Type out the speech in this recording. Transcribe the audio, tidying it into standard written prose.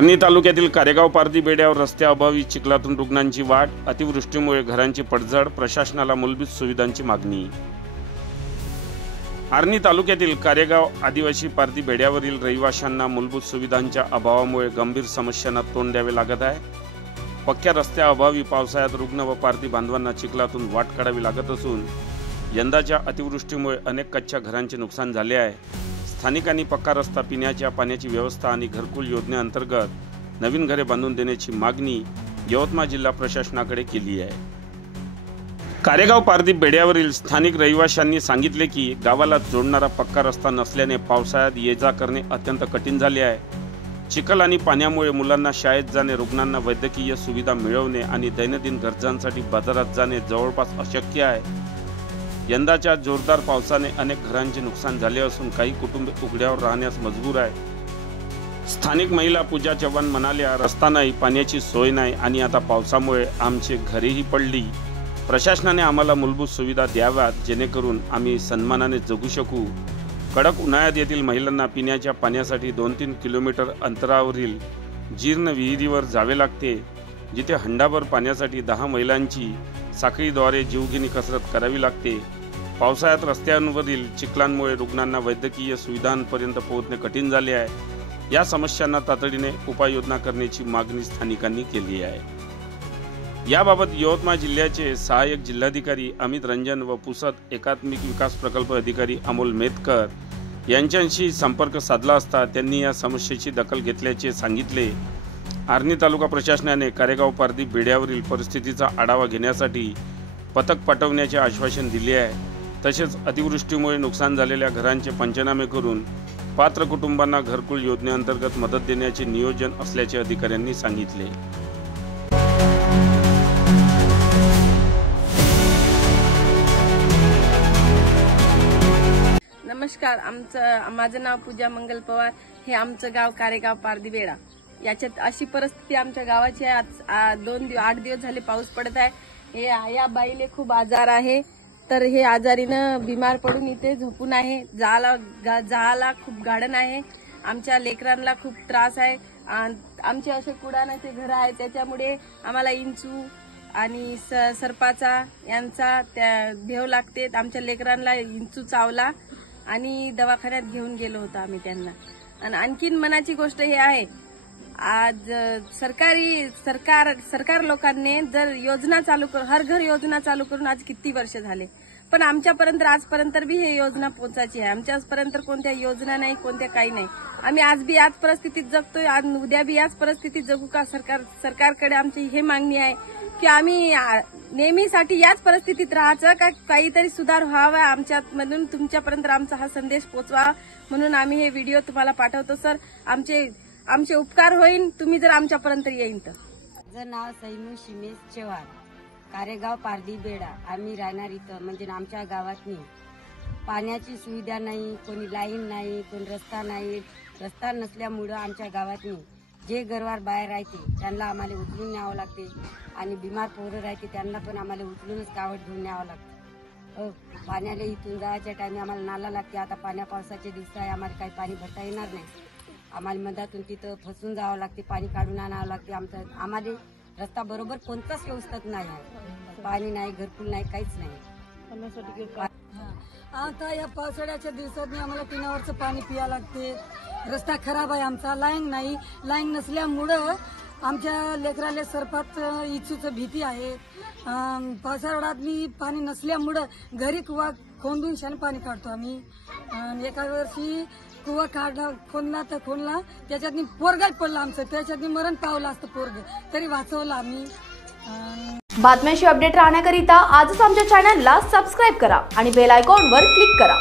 आर्णी तालुक्यातील कारेगाव पारधी बेड्यावर रस्त्याअभावी चिखलातून रुग्णांची वाट, अतिवृष्टीमुळे घरांची पडझड, प्रशासनाला मूलभूत सुविधांची मागणी। आर्णी तालुक्यातील कारेगाव आदिवासी पारधी बेड्यावरील रहिवाशांना मूलभूत सुविधांच्या अभावामुळे गंभीर समस्यांना तोंड द्यावे लागत आहे। पक्क्या रस्त्याअभावी पावसाळ्यात रुग्ण व पारधी बांधवांना चिखलातून वाट काढावी लागत असून यंदाच्या अतिवृष्टीमुळे अनेक कच्च्या घरांचे नुकसान झाले आहे। स्थानिकांनी पक्का रस्ता, पिण्याच्या पाण्याची व्यवस्था आणि घरकुल योजनेअंतर्गत नवीन घरे बांधून देण्याची मागणी यवतमाळ जिल्हा प्रशासनाकडे केली आहे। कारेगाव पारधी बेड्यावरील स्थानिक रहिवाशांनी सांगितले की गावाला जोडणारा पक्का रस्ता नसल्याने पावसाळ्यात ये-जा करणे अत्यंत कठीण झाले आहे। चिखल आणि पाण्यामुळे मुलांना शाळेत जाणे, रुग्णांना वैद्यकीय सुविधा मिळवणे आणि दैनंदिन गरजांसाठी बाजारात जाणे जवळपास अशक्य आहे। यंदाच्या जोरदार पावसाने अनेक घरांचे नुकसान झाले असून काही कुटुंबे उघड्यावर राहण्यास मजबूर आहे। स्थानिक महिला पूजा चव्हाण म्हणाल्या, रस्ता नाही, पाण्याची सोय नाही आणि आता पावसामुळे आमचे घरेही पडली। प्रशासनाने आम्हाला मूलभूत सुविधा द्याव्यात जेणेकरून आम्ही सन्मानाने जगू शकू। कडक उन्हाळ्यात येथील महिलांना पिण्याच्या पाण्यासाठी 2-3 किलोमीटर अंतरावरील जीर्ण विहिरीवर जावे लागते, जिथे हंडाभर पाण्यासाठी 10 महिलांची साखळीद्वारे जीवघेणी कसरत करावी लागते। पावसाळ्यात रस्त्यांवरील चिखलांमुळे रुग्णांना वैद्यकीय सुविधांपर्यंत पोहोचणे कठीण झाले आहे। या समस्यांना तातडीने उपाययोजना करण्याची मागणी स्थानिकांनी केली आहे। याबाबत यवतमाळ जिल्ह्याचे सहाय्यक जिल्हाधिकारी अमित रंजन व पुसद एकात्मिक विकास प्रकल्प अधिकारी अमोल मेतकर यांच्याशी संपर्क साधला असता त्यांनी या समस्येची दखल घेतल्याचे सांगितले। आर्णी तालुका प्रशासनाने कारेगाव पारधी बेड्यावरील परिस्थितीचा आढावा घेण्यासाठी पथक पाठवण्याचे आश्वासन दिले आहे। तसेच अतिवृष्टीमुळे नुकसान झालेल्या घरांचे पंचनामे करून पात्र कुटुंबांना घरकुल योजनेअंतर्गत मदत देण्याचे नियोजन असल्याचे अधिकाऱ्यांनी सांगितले। नमस्कार, माझं नाव पूजा मंगल पवार। हे आमचं गाव कारेगाव पारधी बेडा। याच्यात अशी परिस्थिती आमच्या गावाची आहे। आज 8 दिवस झाले पाऊस पडत आहे। या बाईले खूप आजार आहे, तर हे आजारीनं बिमार पडून इथे झोपून आहे। जाळाला खूप गाडण आहे। आमच्या लेकरांना खूप त्रास आहे। आमचे असे कुडाण्याचे घर आहे, त्याच्यामुळे आम्हाला इंचू आणि सरपाचा यांचा भेव लागते। आमच्या लेकरांना इंचू चावला आणि दवाखान्यात घेऊन गेलो होतो आम्ही त्यांना। आणि आणखीन मनाची गोष्ट हे आहे, आज सरकार लोकांनी जर योजना चालू हर घर योजना चालू करून आज किती वर्ष झाले, पण आमच्यापर्यंत आजपर्यंत बी हे योजना पोहोचायची आहे। आमच्यापर्यंत कोणत्या योजना नाही, कोणत्या काही नाही। आम्ही आज बी याच परिस्थितीत जगतोय, आज उद्या बी याच परिस्थितीत जगू का? सरकारकडे आमची हे मागणी आहे की आम्ही नेहमीसाठी याच परिस्थितीत राहायचं का? काहीतरी सुधार व्हावा आमच्यात, म्हणून तुमच्यापर्यंत आमचा हा संदेश पोहोचवा म्हणून आम्ही हे व्हिडिओ तुम्हाला पाठवतो। सर, आमचे उपकार होईल तुम्ही जर आमच्यापर्यंत येईन तर। माझं नाव सैमू शिमेश चव्हाण, कारेगाव पारधी बेडा। आम्ही राहणार इथं, म्हणजे आमच्या गावात पाण्याची सुविधा नाही, कोणी लाईन नाही, कोणी रस्ता नाही। रस्ता नसल्यामुळं आमच्या गावात जे घरवार बाहेर राहते त्यांना आम्हाला उचलून न्यावं लागते, आणि बिमार पोरं राहते त्यांना पण आम्हाला उचलूनच कावड घेऊन न्यावं लागतं। पाण्याला इथून जायच्या टाइम आम्हाला नाला लागते। आता पावसाचे दिवस आहे, आम्हाला काही पाणी भरता येणार नाही। आम्हाला मधातून तिथं फसून जावं लागते, पाणी काढून आणावं लागते। आम्हाला रस्ता बरोबर कोणताच व्यवस्थित नाही आहे, पाणी नाही, घरकुल नाही, काहीच नाही। आता या पावसाळ्याच्या दिवसात आम्हाला पिण्यावरचं पाणी पिया लागते। रस्ता खराब आहे आमचा, लाईन नाही। लाईन नसल्यामुळं आमच्या लेकराला सरपात इचूचं भीती आहे। पावसाळ्यात पाणी नसल्यामुळं घरी कुवा खोदून शान पाणी काढतो आम्ही। एका वर्षी कुवा खोदला त्याच्यात पोरगाच पडला आमचं, त्याच्यात मरण पावलं असतं पोरग, तरी वाचवलं आम्ही। बातम्यांशी अपडेट राहण्याकरिता आजच आमच्या चॅनलला सबस्क्राईब करा आणि बेल आयकॉनवर क्लिक करा।